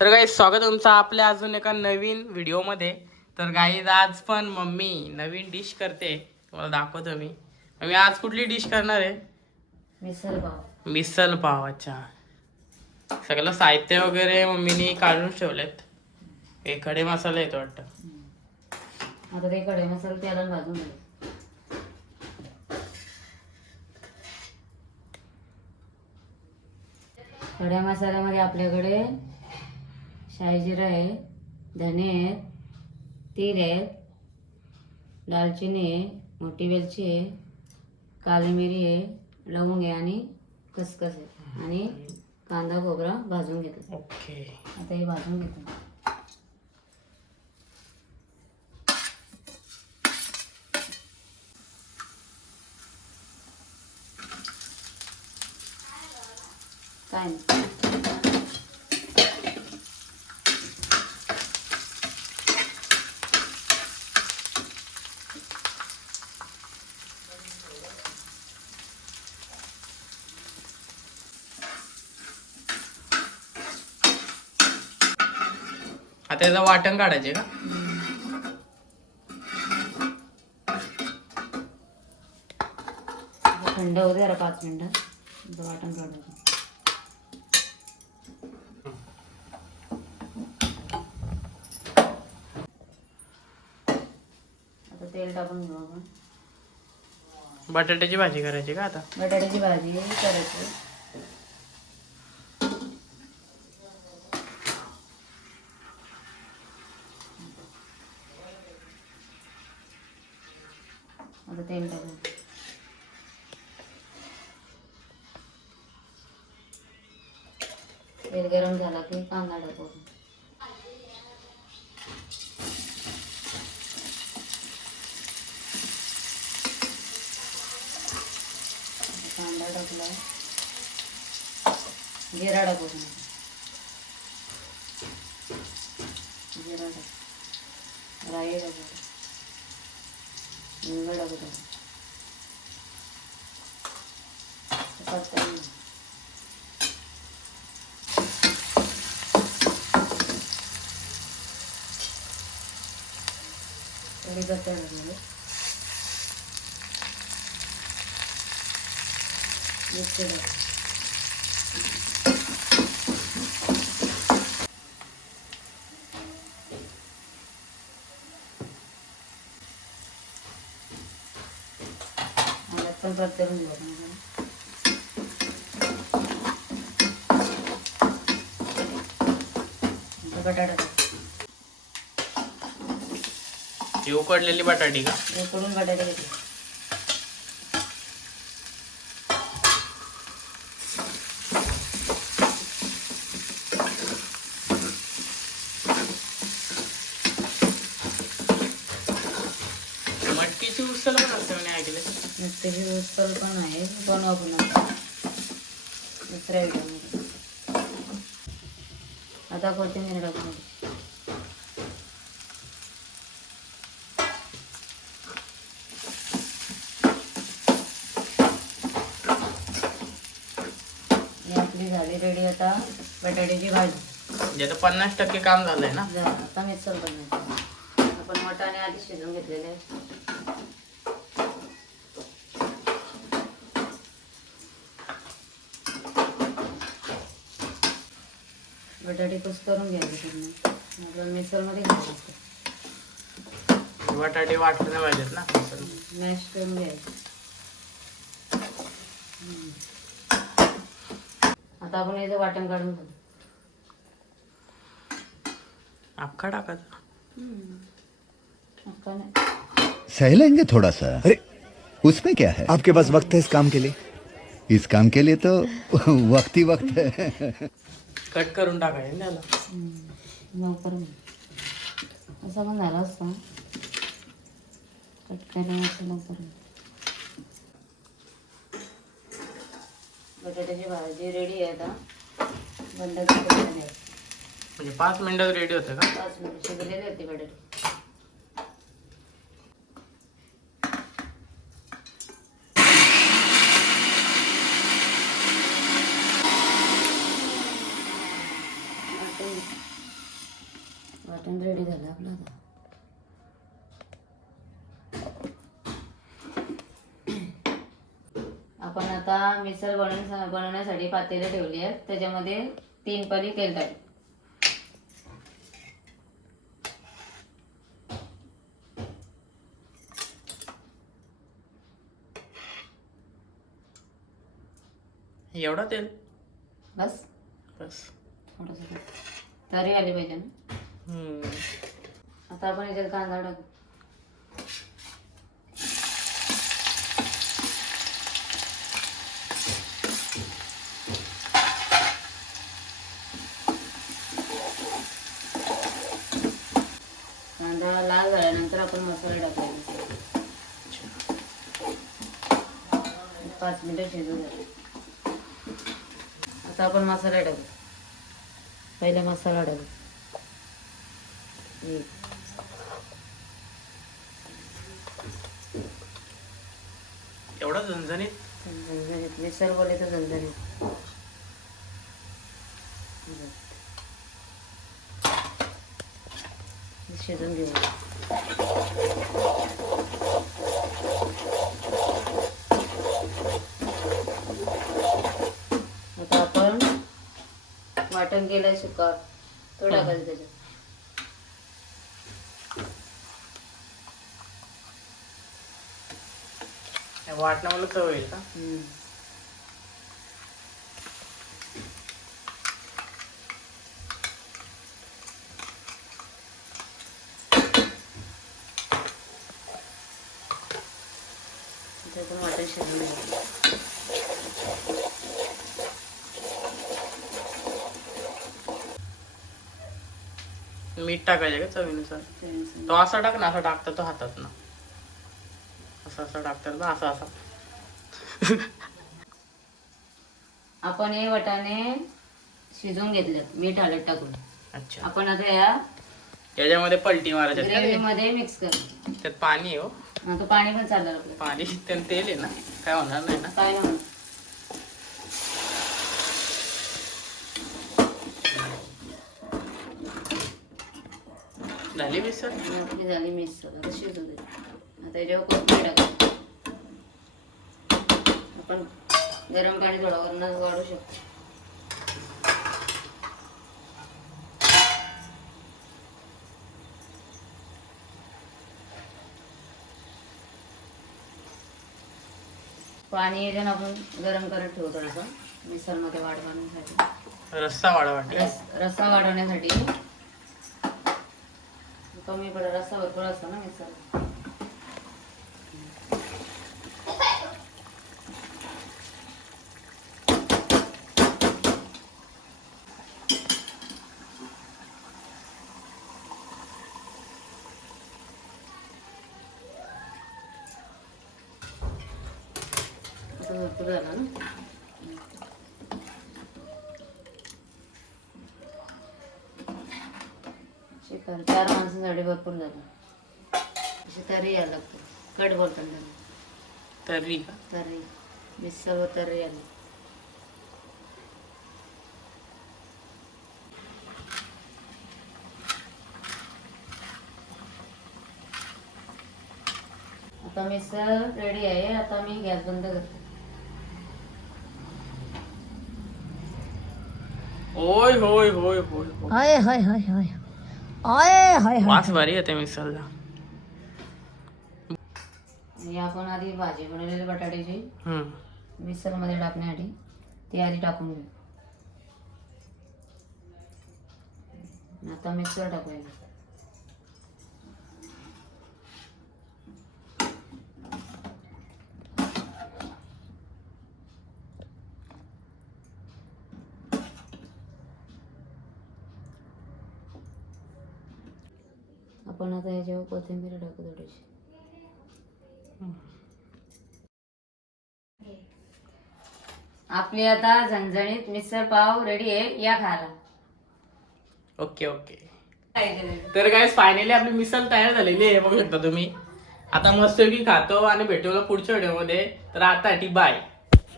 तर गाईज स्वागत आहे तुमचं आपल्या अजून एका नवीन व्हिडिओमध्ये. तर गाईज आज पण मम्मी नवीन डिश करते, तुम्हाला दाखवतो मी. मी आज कुठली डिश करणार आहे? मिसळ पाव. मिसल पाव. अच्छा, सगळं साहित्य वगैरे मम्मीने काढून ठेवलेत. हे खडे मसाले आहेत वाटतं. आता ते खडे मसाले तेलात भाजून घ्यायचे. खड्या मसाल्यामध्ये आपल्याकडे शाही जिरा आहे, धने आहेत, तीळ आहेत, दालचिनी आहे, मोठी वेलची आहे, काली मिरी आहे, लवंग आहे आणि खसखस आहे आणि कांदा खोबरा भाजून घेतो. ओके, आता हे भाजून घेतो. काय नाही. आता याचं वाटण काढायचे का? थंड होऊ दे जरा 5 मिनिटं. वाटण काढायचं. आता तेल टाकून घेऊ आपण. बटाट्याची भाजी करायची का आता? बटाट्याची भाजी करायची. आता तेल टाकू. तेल गरम झाला की कांदा टाकू. कांदा टाकला, जिरा टाकू. जिरा टाक, राई टाकू, हिंग टाकू. कढीपत्ता टाकले, मिरची टाक. पण परतून घेऊ आपण. बटाटा टाक. ही उकडलेली बटाटी का? उकडून बटाटे घेतले. मटकीची उसळ पण असते म्हणे, ऐकले. त्याची उसळ पण आहे, बनवा पुन्हा दुसऱ्या व्हिडिओमध्ये. आता कोथिंबीर टाकून. आपली झाली रेडी आता बटाट्याची भाजी. म्हणजे आता 50% काम झालंय ना. आता मिसळ बनवायची. आपण वाटाणे आधी शिजवून घेतलेले. बटाटे कुस करून घ्यायचे पूर्ण. आपल्याला मिसळमध्ये घालायचं. बटाटे वाटले नाही पाहिजेत ना. मॅश करून घ्यायचं. आता आपण याचं वाटण काढून घेऊ. अख्खा टाकायचा. अख्खा नाही. सहलेंगे थोड़ा सा। अरे उसमें क्या है? आपके पास वक्त है इस काम के लिए? इस काम के लिए तो वक्त ही वक्त है। कट करून टाकायचं त्याला. लवकर असं पण झालं असतं. कट करायचं लवकर. बटाट्याची भाजी रेडी आहे आता. बंद करून म्हणजे 5 मिनिटात रेडी होतं का? 5 मिनिट शिजलेले होते बटाटे. वाटण रेडी झालं आपलं आता. आपण आता मिसळ बनवण्यासाठी पातेलं ठेवली आहेत. त्याच्यामध्ये 3 पळी तेल टाकू. एवढा तेल बस बस. थोडंसं तरी आली पाहिजे ना. हम्म. आता आपण याच्यात कांदा टाकू. कांदा लाल झाल्यानंतर आपण मसाले टाकायचे. 5 मिनिटं शिजू द्या. आता आपण मसाला टाकू. पहिला मसाला टाकू. एवढा झणझणीत. झणझणीत मिसळ बोले तर झणझणीत. शिजून घेऊ. आता आपण वाटण केलंय सुका तो टाकायचं त्याच्यात. वाटणामुळे चव येईल का? त्यातून वाटण शिजून घ्यायचं. मीठ टाकायचे का चवीनुसार? तो असा टाक ना, असा टाकता तो हातात ना, असं असं टाकतात ना, असं असं. आपण हे वाटाणे शिजवून घेतलेत मीठ हळद टाकून. अच्छा. आपण आता याच्यामध्ये पलटी मारायच्या का? ग्रेव्ही मध्ये मिक्स करू. त्यात पाणी आहे हो. आता पाणी पण चालणार आपलं. पाणी त्यात तेल आहे ना, काय होणार नाही ना. काय नाही. झाली मिसळ. आपली झाली मिक्स. आता शिजू दे. आता याच्यावर कोथिंबीर टाकू. आपण गरम पाणी थोडं वरून वाढू शकतो. पाणी याच्यानं आपण गरम करत ठेवू थोडंसं मिसळमध्ये वाढवण्यासाठी. रस्सा वाढवासाठी. रस्सा वाढवण्यासाठी कमी पडेल. रस्सा भरपूर असतो ना मिसळ. भरपूर झाला ना. चिकन 4 माणसांसाठी भरपूर झालं. अशी तरी यायला लागते. कट बोलतात त्याला. तर्री का? तरी मिसळ तरी आली. आता मिसळ रेडी आहे. आता मी गॅस बंद करते. होय होय होय होय होय. हाय हाय हाय हाय हाय हाय. वास भारी येते मिसळला. आणि आपण आधी भाजी बनवलेली बटाट्याची हम्म. मिसळ मध्ये टाकण्यासाठी ती आधी टाकून घेऊ. आता मिक्सर टाकूया. आपण आता याच्यावर कोथिंबीर टाकू थोडीशी. आपली आता झणझणीत मिसळ पाव रेडी आहे. या खायला. Okay okay. तर काय फायनली आपली मिसळ तयार झालेली आहे, बघू शकता तुम्ही. आता मस्त की खातो आणि भेटूला पुढच्या व्हिडिओ मध्ये. तर आता बाय.